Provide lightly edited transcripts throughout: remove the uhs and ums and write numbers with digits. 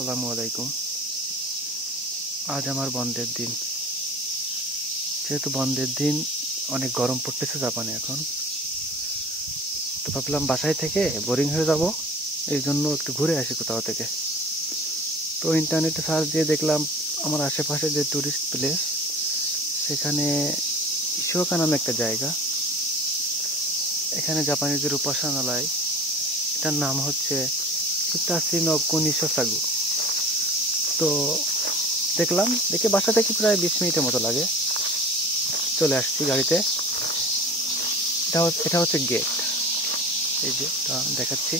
আসসালামু আলাইকুম। আজ আমার বন্ধের দিন। যেহেতু বন্ধের দিন, অনেক গরম পড়তেছে জাপানে এখন, তো ভাবলাম বাসায় থেকে বোরিং হয়ে যাব, এই জন্য একটু ঘুরে আসি কোথাও থেকে। তো ইন্টারনেটে সার্চ দিয়ে দেখলাম আমার আশেপাশে যে ট্যুরিস্ট প্লেস, সেখানে ইশিওকা নামে একটা জায়গা। এখানে জাপানিদের উপাসনালয়, এটার নাম হচ্ছে হিতাশি নো কুনিশোসাগু। তো দেখলাম, দেখে বাসা থেকে প্রায় 20 মিনিটের মতো লাগে। চলে আসছি গাড়িতে। এটা হচ্ছে গেট, এই যে দেখাচ্ছি।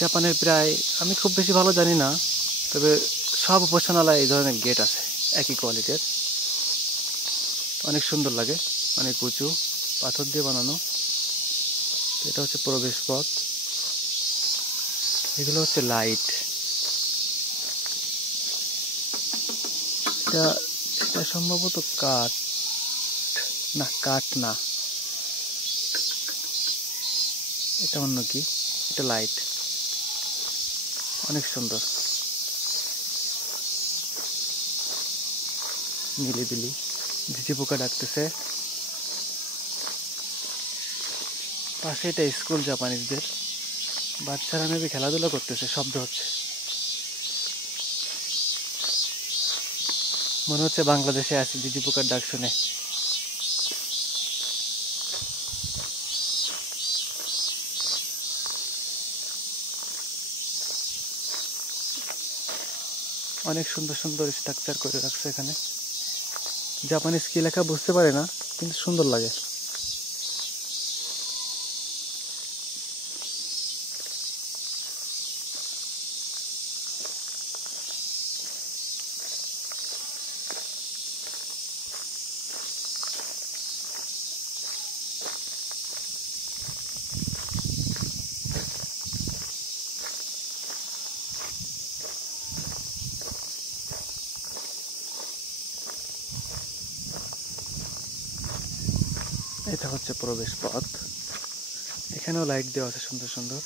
জাপানের প্রায়, আমি খুব বেশি ভালো জানি না, তবে সব উপাসনালয় এই ধরনের গেট আছে একই কোয়ালিটির। অনেক সুন্দর লাগে, অনেক উঁচু, পাথর দিয়ে বানানো। এটা হচ্ছে প্রবেশ পথ। এগুলো হচ্ছে লাইট। এটা সম্ভবত কাঠ না, এটা অন্য কি, এটা লাইট। অনেক সুন্দর, নিলিবিলি। ঝিঝি পোকা ডাকতেছে। পাশে এটা স্কুল জাপানিজদের, বাচ্চারা মেবি খেলাধুলা করতেছে, শব্দ হচ্ছে। মনে হচ্ছে বাংলাদেশে আছি ঝিঝি পোকার ডাক শুনে। অনেক সুন্দর সুন্দর স্ট্রাকচার করে রাখছে এখানে। জাপানিজ কি লেখা বুঝতে পারে না, কিন্তু সুন্দর লাগে। এটা হচ্ছে প্রবেশ পথ। এখানেও লাইট দেওয়া আছে সুন্দর সুন্দর।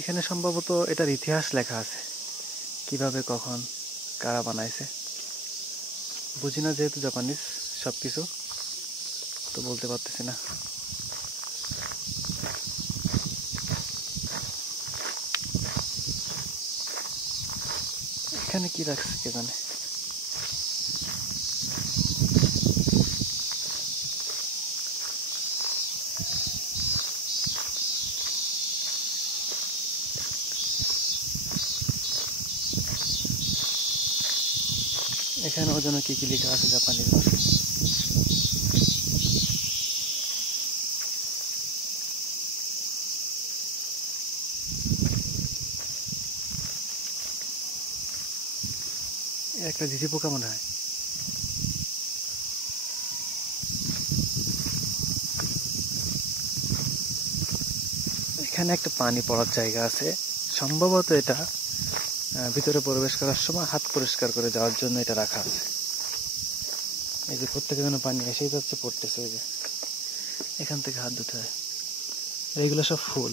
এখানে সম্ভবত এটার ইতিহাস লেখা আছে, কিভাবে কখন কারা বানাইছে। বুঝি না যেহেতু জাপানিজ সবকিছু, তো বলতে পারতেছি না। এখানে কি রাখছে কে জানে। এখানেও যেন কি কি লেখা আছে জাপানিজ ভাষায়। একটা ঝিঝি পোকা মনে হয়। এখানে একটা পানি পড়ার জায়গা আছে, সম্ভবত এটা ভিতরে প্রবেশ করার সময় হাত পরিষ্কার করে যাওয়ার জন্য এটা রাখা আছে। এই যে প্রত্যেকের জন্য পানি এসেই যাচ্ছে, পড়তেছে। এই যে এখান থেকে হাত ধুতে হয়। এইগুলো সব ফুল।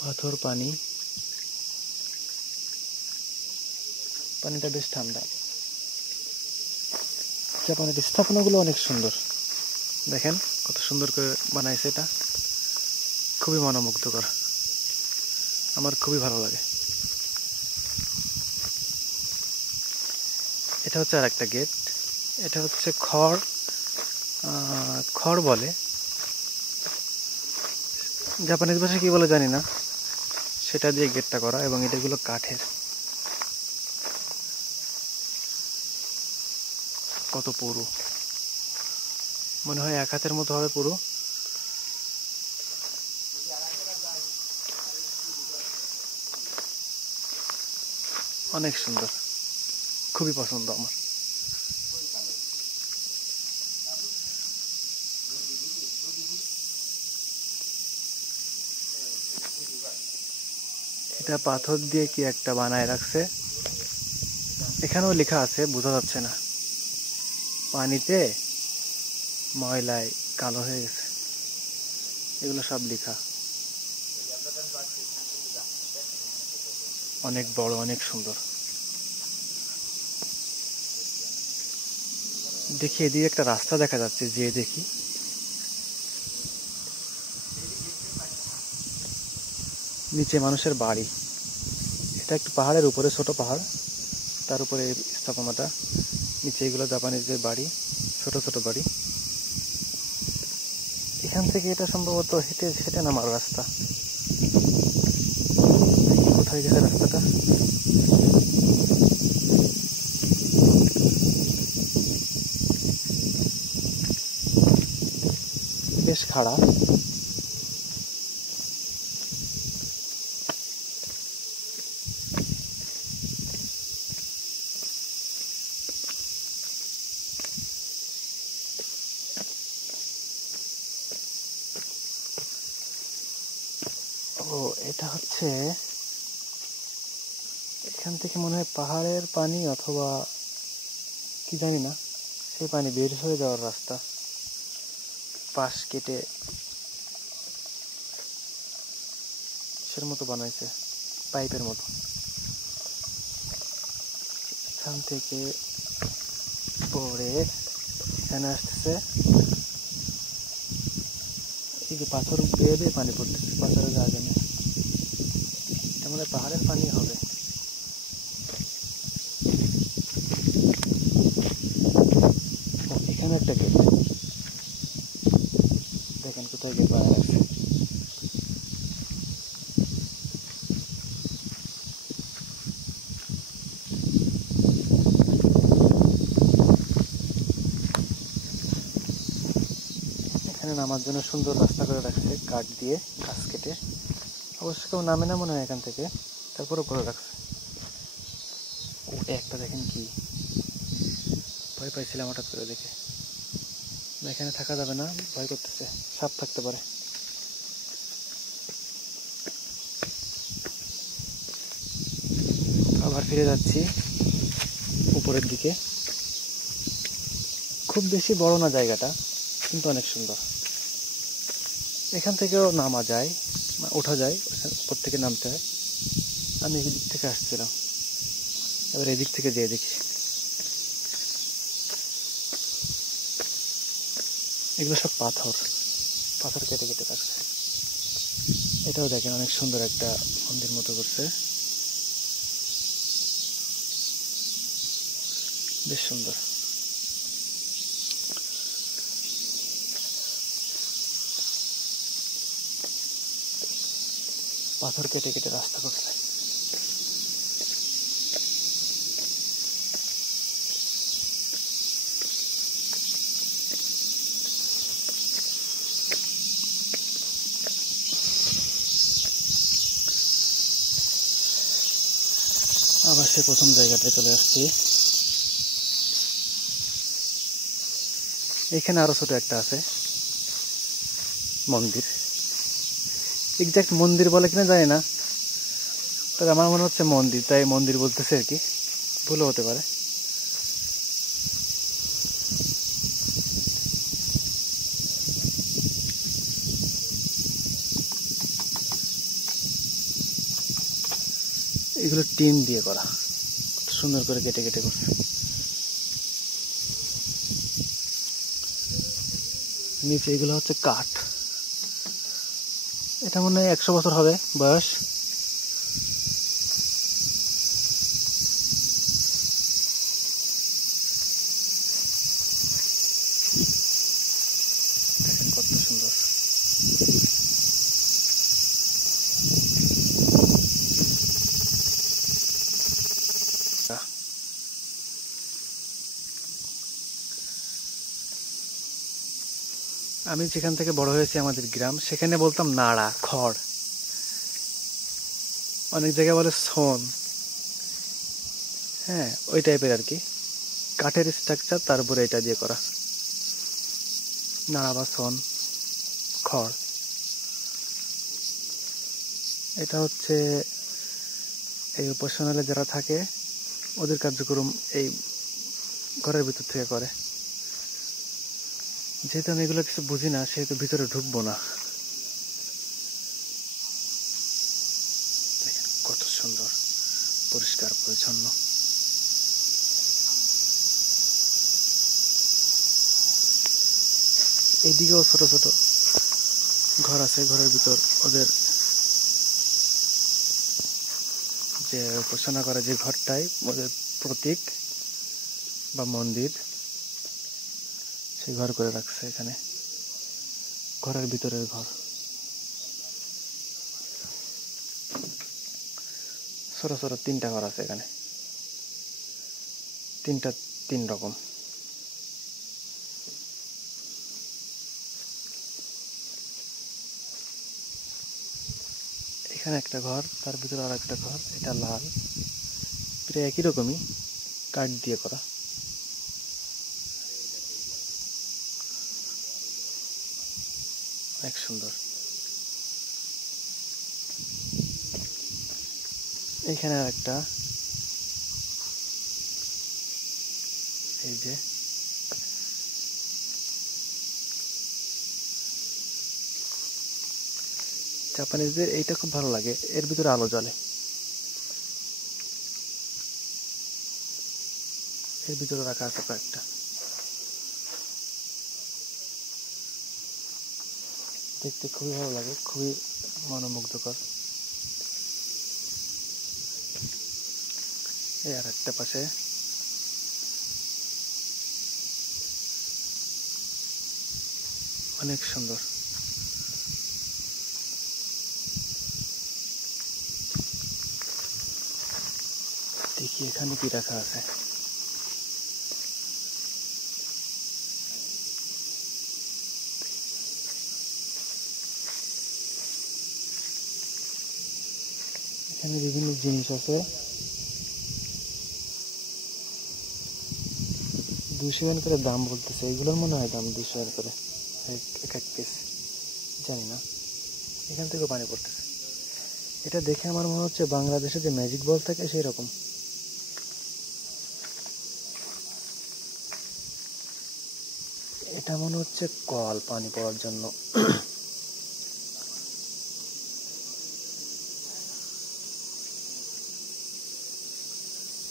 পাথর, পানি, পানিটা বেশ ঠান্ডা। জাপানের স্থাপনাগুলো অনেক সুন্দর, দেখেন কত সুন্দর করে বানাইছে। এটা খুবই মনোমুগ্ধকর, আমার খুবই ভালো লাগে। এটা হচ্ছে আর একটা গেট। এটা হচ্ছে খড় বলে, জাপানিজ ভাষায় কি বলে জানি না। সেটা দিয়ে গেটটা করা, এবং এটাগুলো কাঠের। কত পুরো, মনে হয় 1 হাতের মতো হবে পুরো। অনেক সুন্দর, খুবই পছন্দ আমার। এটা পাথর দিয়ে কি একটা বানায় রাখছে, এখানেও লেখা আছে, বোঝা যাচ্ছে না, পানিতে ময়লায় কালো হয়ে গেছে, এগুলো সব লেখা। অনেক বড়, অনেক সুন্দর। দেখি এদিকে একটা রাস্তা দেখা যাচ্ছে, যে দেখি নিচে মানুষের বাড়ি। এটা একটু পাহাড়ের উপরে, ছোট পাহাড়, তার উপরে এই স্থাপনাটা, নিচে এগুলো জাপানিজদের বাড়ি, ছোট ছোট বাড়ি। এখান থেকে এটা সম্ভবত হেঁটে হেঁটে নামার রাস্তা। কোথায় গেছে রাস্তাটা? বেশ খারাপ। ও, এটা হচ্ছে, এখান থেকে মনে হয় পাহাড়ের পানি অথবা কি জানি না, সেই পানি বের হয়ে যাওয়ার রাস্তা। পাশ কেটে সের মতো বানাইছে, পাইপের মতো। এখান থেকে পরে এখানে আসতেছে, এই যে পাথর বেয়ে বেয়ে পানি পড়তেছে, পাথরের গা জন্য। এটা মনে হয় পাহাড়ের পানি হবে। এখানে একটা গেট, দেখেন কোথায় গিয়ে পাওয়া আছে। এখানে নামার জন্য সুন্দর রাস্তা করে রাখছে, কাঠ দিয়ে, গাছ কেটে। অবশ্য কেউ নামে না মনে হয় এখান থেকে, তারপরে করে রাখছে। ও, একটা দেখেন কি, ভয় পাইছিলাম হঠাৎ করে দেখে। এখানে থাকা যাবে না, ভয় করতেছে, সাপ থাকতে পারে। আবার ফিরে যাচ্ছি উপরের দিকে। খুব বেশি বড় না জায়গাটা, কিন্তু অনেক সুন্দর। এখান থেকেও নামা যায়, ওঠা যায়, উপর থেকে নামতে হয়। আমি এদিক থেকে আসছিলাম, এবার এদিক থেকে যেয়ে দেখি। এগুলো সব পাথর, পাথর কেটে কেটে রাখছে। এটাও দেখেন অনেক সুন্দর একটা মন্দির মতো করছে, বেশ সুন্দর। পাথর কেটে কেটে রাস্তা করছে। আবার সে প্রথম জায়গাটায় চলে আসছি। এখানে আরো ছোট একটা আছে মন্দির, এক্সাক্ট মন্দির বলে কিনা জানি না, তবে আমার মনে হচ্ছে মন্দির, তাই মন্দির বলতেছে আর কি, ভুলও হতে পারে। এগুলো টিন দিয়ে করা, সুন্দর করে কেটে কেটে করছে। নিচে এগুলো হচ্ছে কাঠ, এটা মনে হয় 100 বছর হবে বয়স। দেখেন কত সুন্দর। আমি যেখান থেকে বড় হয়েছি, আমাদের গ্রাম, সেখানে বলতাম নাড়া, খড়, অনেক জায়গায় বলে ছন। হ্যাঁ, ওই টাইপের আর কি, কাঠের স্ট্রাকচার, তারপরে এটা দিয়ে করা, নাড়া বা ছন, খড়। এটা হচ্ছে এই উপাসনালয়ে যারা থাকে ওদের কার্যক্রম এই ঘরের ভিতর থেকে করে। যেহেতু আমি এগুলো কিছু বুঝি না, সেহেতু ভিতরে ঢুকবো না। দেখেন কত সুন্দর, পরিষ্কার পরিচ্ছন্ন। এইদিকেও ছোট ছোট ঘর আছে, ঘরের ভিতর ওদের যে উপাসনা করে যে ঘরটাই ওদের প্রতীক বা মন্দির, সেই ঘর করে রাখছে এখানে, ঘরের ভিতরের ঘর। ছোট ছোট 3টা ঘর আছে এখানে, 3টা 3 রকম। এখানে একটা ঘর, তার ভিতরে আর একটা ঘর, এটা লাল, প্রায় একই রকমই, কাঠ দিয়ে করা। অনেক সুন্দর। এখানে আর একটা, এই যে জাপানিজদের এইটা খুব ভালো লাগে, এর ভিতরে আলো জ্বলে, এর ভিতরে রাখা আছে কয়েকটা। দেখতে খুবই ভালো লাগে, খুবই মনোমুগ্ধকর। এই আর একটা পাশে অনেক সুন্দর। দেখি এখানে কি রাখা আছে। এখানে বিভিন্ন জিনিস আছে। 200 yen করে দাম বলতেছে, এগুলোর মনে হয় দাম 200 yen করে এক এক পিস, জানি না। এখান থেকেও পানি পড়তেছে। এটা দেখে আমার মনে হচ্ছে বাংলাদেশে যে ম্যাজিক বল থাকে সেই রকম। এটা মনে হচ্ছে কল পানি পড়ার জন্য।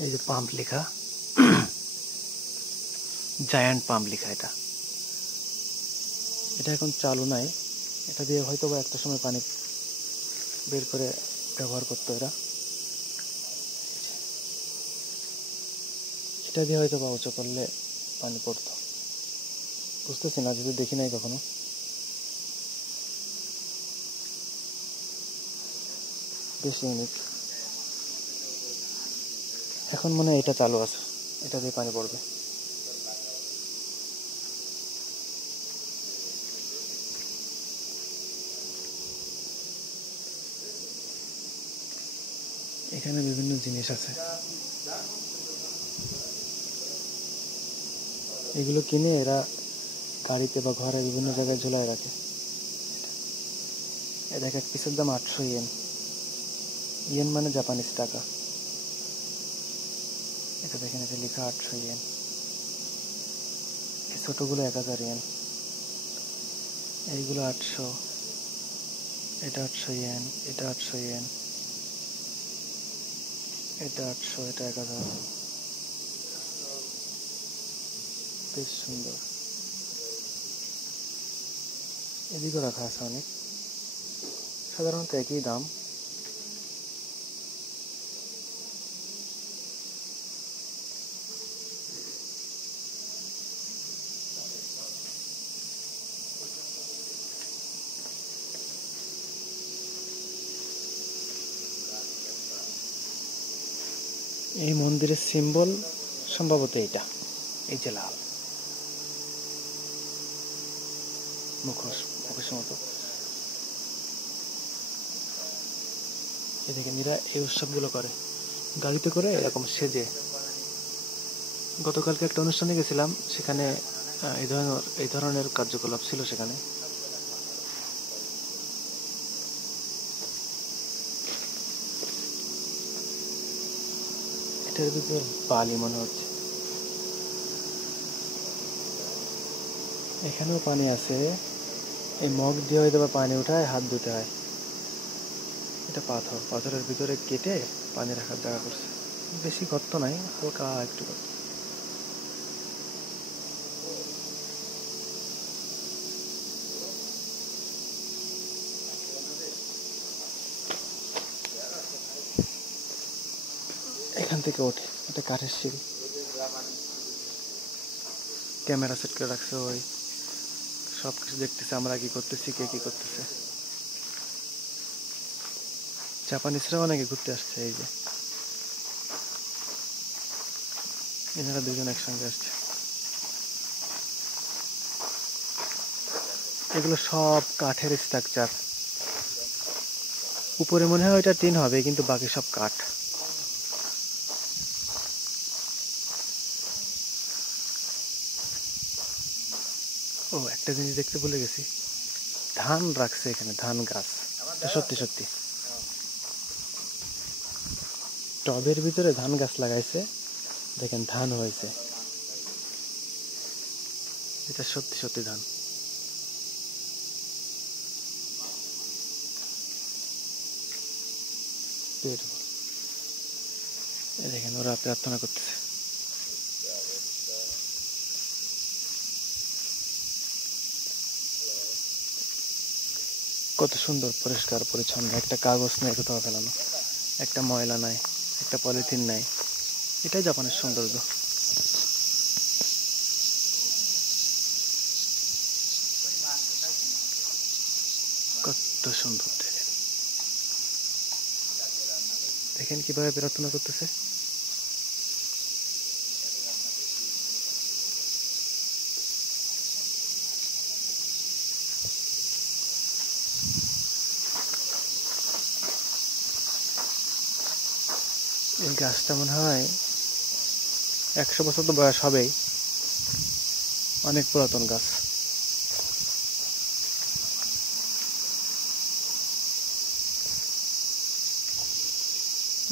এই যে পাম্প লেখা, জায়ান্ট পাম্প লেখা। এটা এখন চালু নাই, এটা দিয়ে হয়তো বা একটা সময় পানি বের করে ব্যবহার করতো এরা। এটা দিয়ে হয়তো বা উঁচু করলে পানি পড়তো, বুঝতেছি না, যদি দেখি নাই কখনো। বেশ ইউনিক। এখন মনে হয় এটা চালু আছে, এটা দিয়ে পানি পড়বে। এখানে বিভিন্ন জিনিস আছে, এগুলো কিনে এরা গাড়িতে বা ঘরে বিভিন্ন জায়গায় ঝুলায় রাখে। এর এক এক পিসের দাম 800 ইয়েন। ইয়েন মানে জাপানিজ টাকা। এটা দেখেন, এটা লেখা 800 ইয়েন। এই ছোটগুলো 1000 ইয়েন, এইগুলো 800, এটা 800 ইয়েন, এটা 800 ইয়েন, এটা 800, এটা 1000। বেশ সুন্দর। এদিকেও রাখা আছে অনেক, সাধারণত একই দাম। এই মন্দিরের সিম্বল সম্ভবত এটা, এই যে লাল মুখোশের মতো। এই দেখেন, এরা এই উৎসবগুলো করে গাড়িতে করে এরকম সেজে। গতকালকে একটা অনুষ্ঠানে গেছিলাম, সেখানে এই ধরনের কার্যকলাপ ছিল সেখানে। এটার ভিতর বালি মনে হচ্ছে। এখানেও পানি আছে। এই মগ দিয়ে হয়তো বা পানি উঠায়, হাত ধুতে হয়। এটা পাথর, পাথরের ভিতরে কেটে পানি রাখার জায়গা করছে। বেশি গর্ত নাই, হালকা একটু গর্ত। এখান থেকে ওঠে, এটা কাঠের সিঁড়ি। ক্যামেরা সেট করে রাখছে, ওই সবকিছু দেখতেছে আমরা কি করতেছি, কে কি করতেছে। জাপানিজরাও অনেকে ঘুরতে আসছে। এই যে এনারা দুজন একসঙ্গে আসছে। এগুলো সব কাঠের স্ট্রাকচার। উপরে মনে হয় ওইটা টিন হবে, কিন্তু বাকি সব কাঠ। ও, একটা জিনিস দেখতে ভুলে গেছি, ধান রাখছে এখানে, ধান গাছ। সত্যি সত্যি টবের ভিতরে ধান গাছ লাগাইছে, দেখেন ধান হয়েছে। এটা সত্যি সত্যি ধান। দেখেন ওরা প্রার্থনা করতেছে। কত সুন্দর পরিষ্কার পরিচ্ছন্ন, একটা কাগজ নেই কোথাও ফেলানো, একটা ময়লা নাই, একটা পলিথিন নাই। এটাই জাপানের সৌন্দর্য। কত সুন্দর দেখেন, দেখেন কিভাবে প্রার্থনা করতেছে। এই গাছটা মনে হয় 100 বছর তো বয়স হবেই, অনেক পুরাতন গাছ।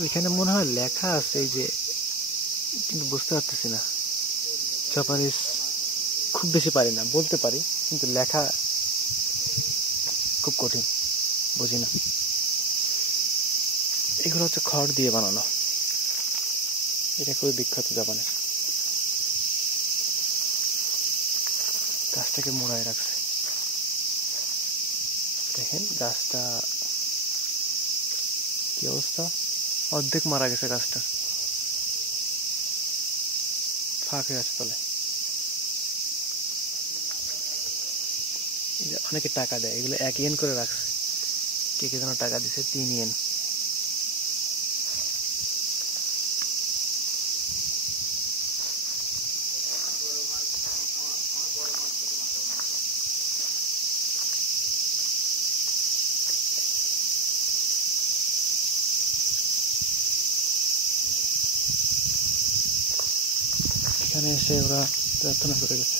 এখানে মনে হয় লেখা আছে, এই যে, কিন্তু বুঝতে পারতেছি না। জাপানিজ খুব বেশি পারি না, বলতে পারি, কিন্তু লেখা খুব কঠিন, বুঝি না। এগুলো হচ্ছে খড় দিয়ে বানানো। এটা খুবই বিখ্যাত জাপানে। গাছটাকে মোড়ায় রাখছে, দেখেন গাছটা কি অবস্থা, অর্ধেক মারা গেছে গাছটা, ফাঁক হয়ে আছে তলে। অনেকে টাকা দেয়, এগুলো 1 ইয়েন করে রাখছে। কে কে যেন টাকা দিছে, 3 ইয়েন। এখানে এসে ওরা প্রার্থনা করে গেছে।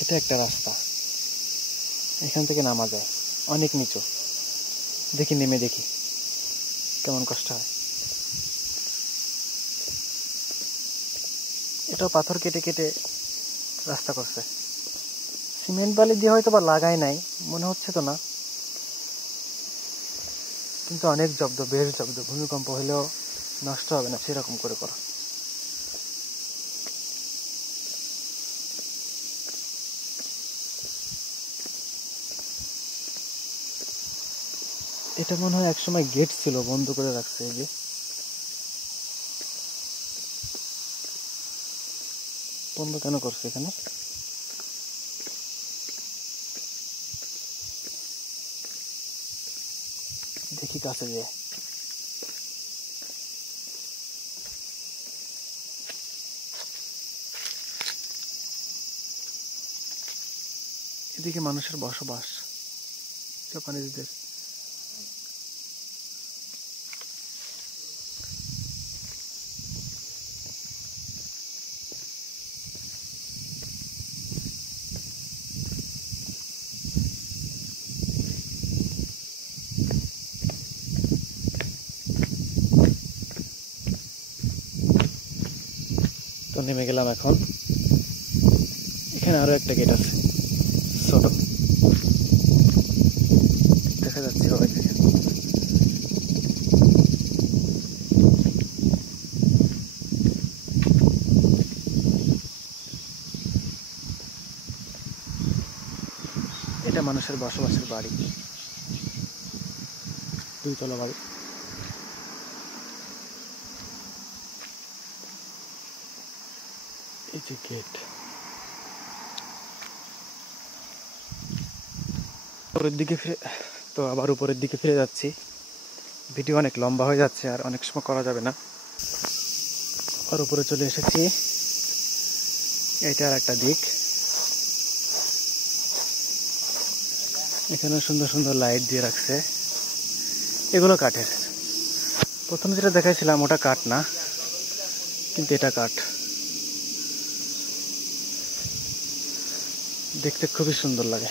এটা একটা রাস্তা, এখান থেকে নামা যায়, অনেক নিচু। দেখি, নেমে দেখি কেমন কষ্ট হয়। এটাও পাথর কেটে কেটে রাস্তা করছে। সিমেন্ট বালি দিয়ে হয়তো বা লাগাই নাই, মনে হচ্ছে তো না, কিন্তু অনেক জব্দ, বেশ জব্দ। ভূমিকম্প হলেও নষ্ট হবে না সেরকম করে করা। এটা মনে হয় একসময় গেট ছিল, বন্ধ করে রাখছে। এই যে বন্ধ কেন করছে এখানে, দেখি কাছে যে। এদিকে মানুষের বসবাস, জাপানিজদের। তো নেমে গেলাম এখন। এখানে আরো একটা গেট আছে ছোট, দেখা যাচ্ছে ওই থেকে। এটা মানুষের বসবাসের বাড়ি, 2 তলা বাড়ি। এই যে গেট, উপরের দিকে ফিরে, তো আবার উপরের দিকে ফিরে যাচ্ছি। ভিডিও অনেক লম্বা হয়ে যাচ্ছে আর অনেক সময় করা যাবে না। আর উপরে চলে এসেছি, এটা আর একটা দিক। এখানে সুন্দর সুন্দর লাইট দিয়ে রাখছে, এগুলো কাঠের। প্রথমে যেটা দেখাইছিলাম ওটা কাঠ না, কিন্তু এটা কাঠ। দেখতে খুবই সুন্দর লাগে।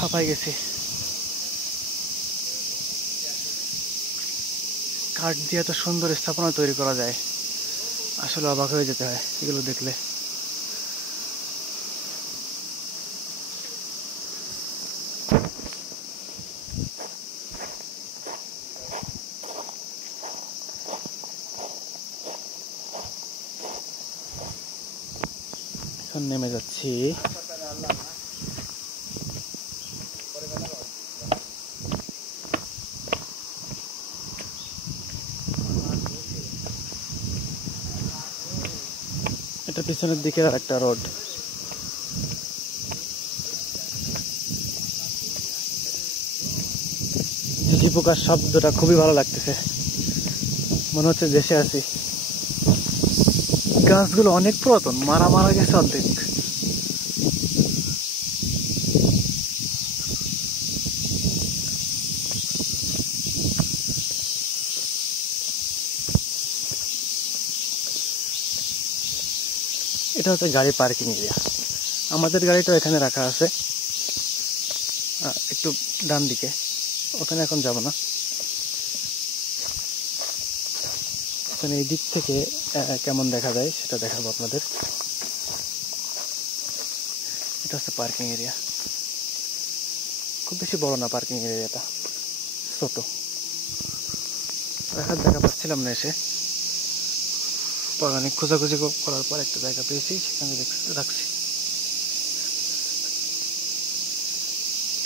হাঁপাই গেছি। কাঠ দিয়ে এত সুন্দর স্থাপনা তৈরি করা যায়, আসলে অবাক হয়ে যেতে হয় এগুলো দেখলে। এখন নেমে যাচ্ছি। এটা পিছনের দিকে আর একটা রোড। ঝিঝি পোকার শব্দটা খুবই ভালো লাগতেছে, মনে হচ্ছে দেশে আছি। গাছগুলো অনেক পুরাতন, মারা মারা গেছে অর্ধেক। এটা হচ্ছে গাড়ি পার্কিং এরিয়া। আমাদের গাড়িটা এখানে রাখা আছে, একটু ডান দিকে। ওখানে এখন যাব না। ওখানে এই দিক থেকে কেমন দেখা যায় সেটা দেখাবো আপনাদের। এটা হচ্ছে পার্কিং এরিয়া, খুব বেশি বড় না পার্কিং এরিয়াটা, ছোট। রাখার জায়গা পাচ্ছিলাম না এসে, পর অনেক খোঁজাখুঁজি করার পর একটা জায়গা পেয়েছি, সেখানে রাখছি।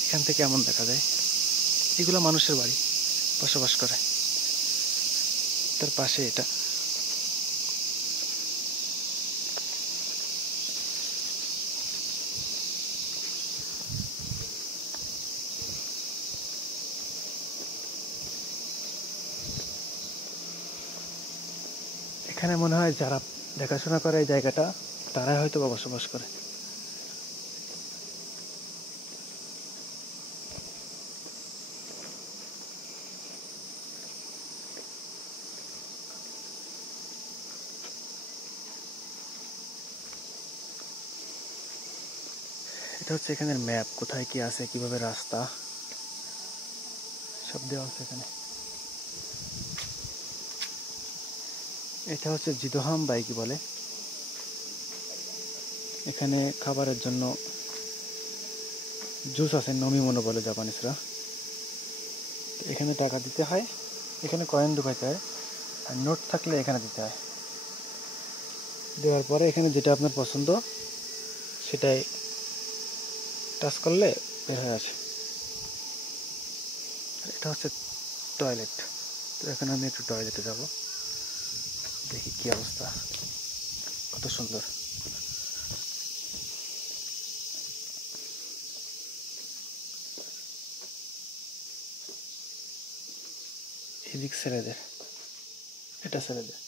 এখান থেকে এমন দেখা যায়, এগুলো মানুষের বাড়ি, বসবাস করে। তার পাশে এটা। এখানে মনে হয় যারা দেখাশোনা করে এই জায়গাটা, তারাই হয়তো বসবাস করে। এটা হচ্ছে এখানের ম্যাপ, কোথায় কি আছে, কিভাবে রাস্তা, সব দেওয়া আছে এখানে। এটা হচ্ছে জিদোহাম বাইকি বলে। এখানে খাবারের জন্য জুস আছে, নমিমনো বলে জাপানিসরা। এখানে টাকা দিতে হয়, এখানে কয়েন ঢুকাইতে হয়, আর নোট থাকলে এখানে দিতে হয়। দেওয়ার পরে এখানে যেটা আপনার পছন্দ সেটাই টাচ করলে বের হয়ে আসে। এটা হচ্ছে টয়লেট। তো এখানে আমি একটু টয়লেটে যাব, দেখি কি অবস্থা, কত সুন্দর। এদিক ছেলেদের, এটা ছেলেদের।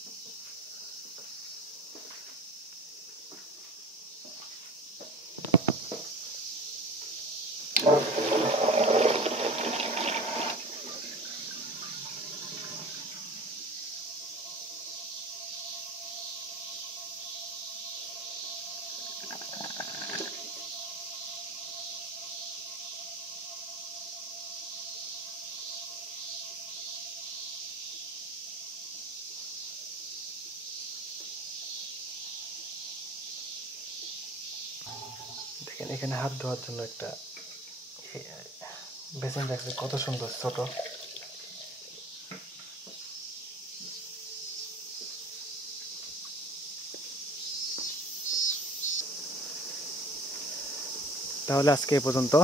এখানে হাত ধোয়ার জন্য একটা বেসিন রাখছে, কত সুন্দর ছোট। তাহলে আজকে এ পর্যন্ত।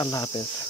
আল্লাহ হাফেজ।